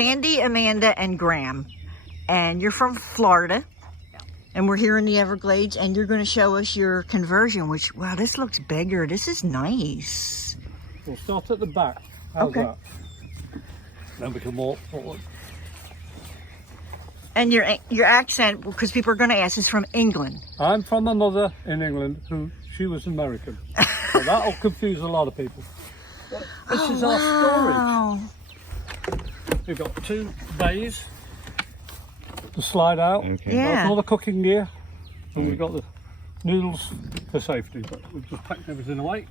Sandy, Amanda, and Graham. And you're from Florida. And we're here in the Everglades. And you're going to show us your conversion, which, wow, this looks bigger. This is nice. We'll start at the back. How's that? Then we can walk forward. And your accent, because people are going to ask, is from England. I'm from a mother in England she was American. So that'll confuse a lot of people. But this is our storage. We've got 2 bays to slide out. Okay. Yeah. All the cooking gear. And we've got the noodles for safety, but we've just packed everything away.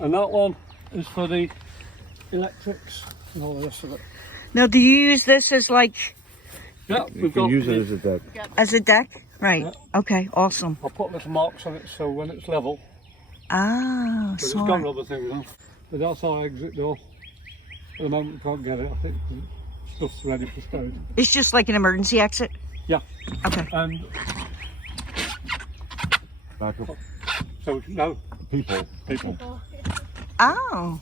And that one is for the electrics and all the rest of it. Now, do you use this as like... Yeah, You can use it as a deck. As a deck? Right. Yeah. Okay, awesome. I'll put little marks on it so when it's level. Ah, But it's smart. got rubber things on. But that's our exit door. At the moment we can't get it, I think stuff's ready for stowage. It's just like an emergency exit? Yeah. Okay. And Back up. so no People. Oh,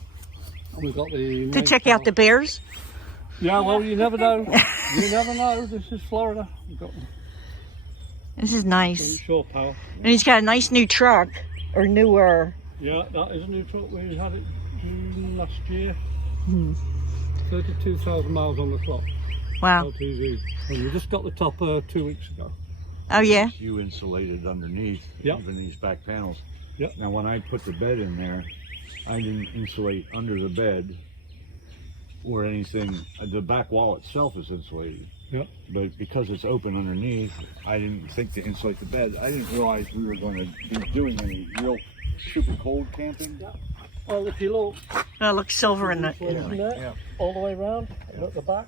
and we've got the to check out the bears? Yeah, well you never know. You never know. This is Florida. We've got This is nice. shore power. And he's got a nice new truck, or newer. Yeah, that is a new truck. We had it June last year. 32,000 miles on the clock. Wow. LTZ. And we just got the top 2 weeks ago. Oh, yeah? You insulated underneath, Yep. even these back panels. Yep. Now when I put the bed in there, I didn't insulate under the bed or anything. The back wall itself is insulated. Yep. But because it's open underneath, I didn't think to insulate the bed. I didn't realize we were going to be doing any real super cold camping. Well, if you look, Oh, it looks silver in the... from there, all the way around, and at the back,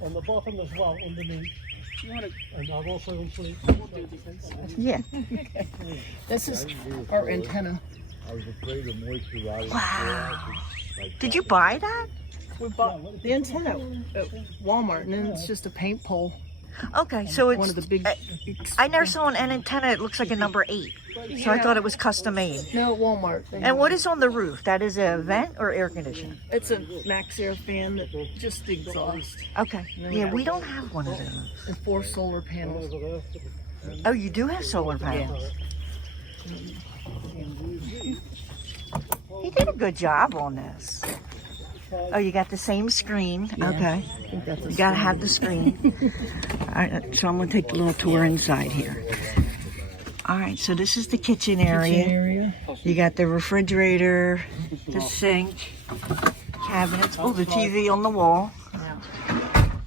on the bottom as well, underneath. And I've also insulated. Yeah. This is our antenna. I was afraid of moisture. Wow. Did you buy that? We bought the antenna at Walmart, and then it's just a paint pole. Okay, so it's... One of the big. I never saw an antenna. It looks like a number 8. So I thought it was custom made. No, at Walmart. And what is on the roof? That is a vent or air conditioner? It's a Max Air fan that just exhausts, Okay. Yeah, we don't have one of those. and 4 solar panels. Oh, you do have solar panels. He did a good job on this. Oh, you got the same screen. Okay. You gotta have the screen. All right, so I'm gonna take a little tour inside here. All right, so this is the kitchen area. You got the refrigerator, the sink, cabinets. Oh, the TV on the wall.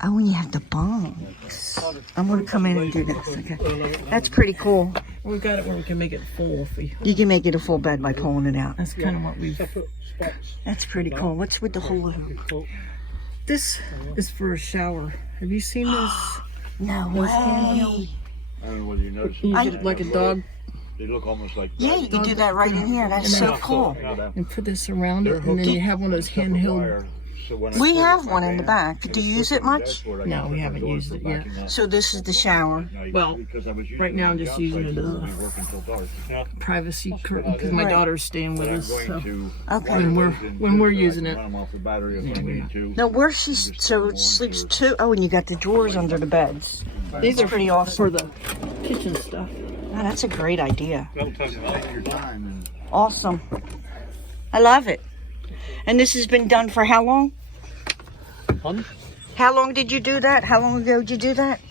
Oh, and you have the bunks. I'm gonna come in and do this. Okay, that's pretty cool. We got it where we can make it full if we. You can make it a full bed by pulling it out. That's kind of what we've. That's pretty cool. What's with the hula hoop? This is for a shower. Have you seen this? No way. I don't know whether you noticed. You get it like a dog, They look almost like. Yeah, you can do that right in here. That's so cool. and put this around it, and then you have one of those handheld. We have one in the back. Do you use it much? No, we haven't used it yet. So this is the shower. Well, right now I'm just using it as a privacy curtain because my daughter's staying with us. So Okay. when we're using it. Now where she sleeps too? Oh, and you got the drawers under the beds. These are pretty awesome. for the kitchen stuff. Oh, that's a great idea. Awesome. I love it. And this has been done for how long? How long did you do that? How long ago did you do that?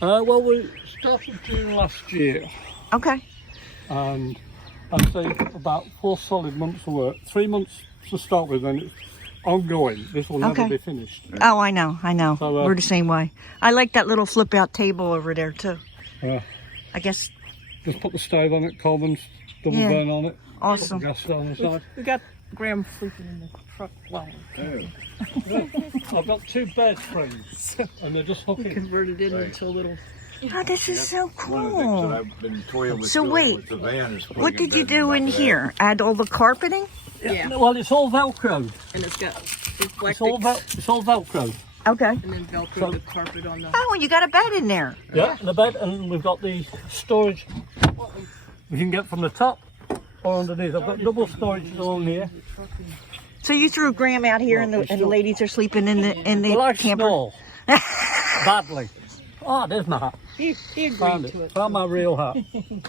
Well, we started June last year. Okay. And I'd say about 4 solid months of work. 3 months to start with, and it's ongoing. This will never be finished. Oh, I know. So, We're the same way. I like that little flip-out table over there, too. Yeah. I guess, Just put the stove on it, Coleman's double Yeah. burn on it. awesome. Gas down the side. We got Graham sleeping in the truck. Well, I've got 2 bed frames, and they're just hooking. converted it into a little. Oh, this is so One of the things that cool. I've been toying with So doing wait, with the van is What putting did a you bed do the in back. here? Add all the carpeting? Yeah, Well, it's all Velcro. and it's got It's all Velcro. Okay. and then Velcro the carpet on the. Oh, and you got a bed in there. Yeah, the bed, and we've got the storage we can get from the top or underneath. I've got double storage on here. So you threw Graham out here, and the ladies are sleeping in the Well, I camper. snore badly. Oh, there's my hat. He Found agreed to it. it. Found my real hat.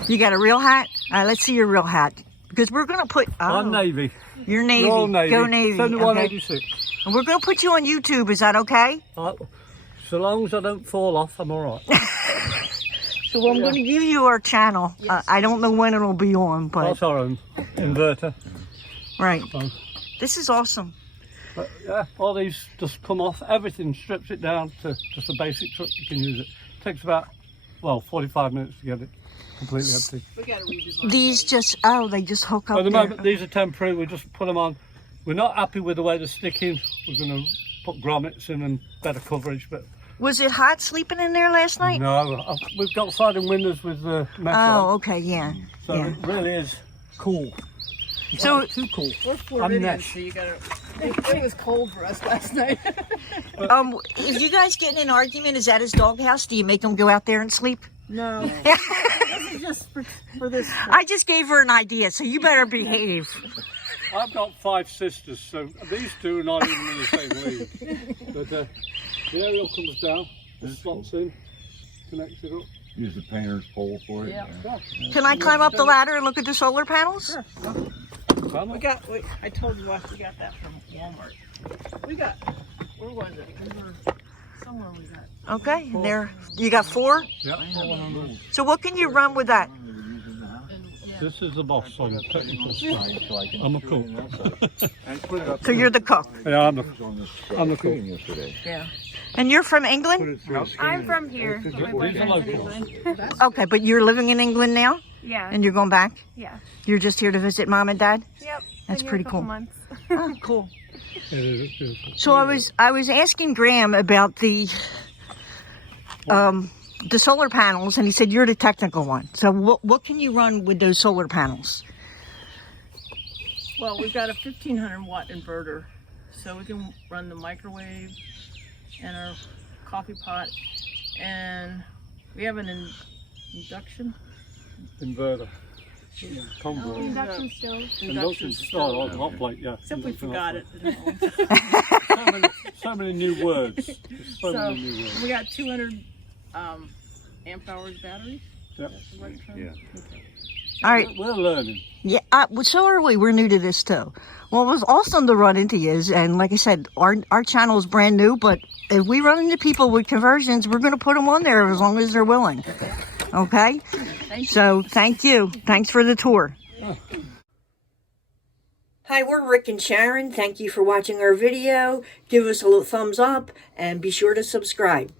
You got a real hat? All right, let's see your real hat. Because we're going to put... I'm Navy. You're Navy. Royal Navy. Go Navy. 7186. Okay. And we're going to put you on YouTube. Is that okay? So long as I don't fall off, I'm all right. So I'm going to give you our channel. I don't know when it'll be on, but... That's our own inverter. Right. So, This is awesome. but yeah, all these just come off. Everything strips it down to just a basic truck. You can use it. Takes about, well, 45 minutes to get it completely empty. We got to redesign. These just... they just hook up At the there. moment, these are temporary. We just put them on. We're not happy with the way they're sticking. We're going to put grommets in and better coverage, but Was it hot sleeping in there last night? no, we've got sliding windows with the mesh on, Okay, yeah. so yeah. it really is cool. So- Not too cool. We're I'm Floridians, next. so you got to. It was cold for us last night. If you guys get in an argument, is that his doghouse? Do you make him go out there and sleep? No. This is just for this. I just gave her an idea, so you better behave. I've got 5 sisters, so these two are not even in the same league. But the aerial comes down, slots in, connects it up. Use the painter's pole for it. Yeah. Can I climb up the ladder and look at the solar panels? I told you what we got that from Walmart. We got. Where was it? We were somewhere we got. Okay, and there. You got 4? Yep. So what can you run with that? This is the boss on the technical side. I'm a cook. So you're the cook. Yeah, I'm the cook. Yeah. And you're from England? I'm from here. My These are boyfriend's in locals. England. Okay, but you're living in England now? Yeah. And you're going back? Yeah. You're just here to visit mom and dad? Yep. That's Been here pretty a couple cool. Months. Oh, cool. It is, it's beautiful. So I was asking Graham about the solar panels, and he said you're the technical one. So what can you run with those solar panels? Well, we've got a 1500 watt inverter, so we can run the microwave and our coffee pot, and we have an induction. Inverter. Convo. Induction stove. Induction stove, hot plate, yeah. Except we forgot it. So many new words. So So many new words. we got 200 amp hours batteries. Yep. Yeah. All right. We're learning. Yeah, well, so are we. We're new to this too. Well, it was awesome to run into you, and like I said, our channel is brand new, but if we run into people with conversions, we're going to put them on there as long as they're willing. Okay? So thank you. Thanks for the tour. Hi, we're Rick and Sharon. Thank you for watching our video. Give us a little thumbs up and be sure to subscribe.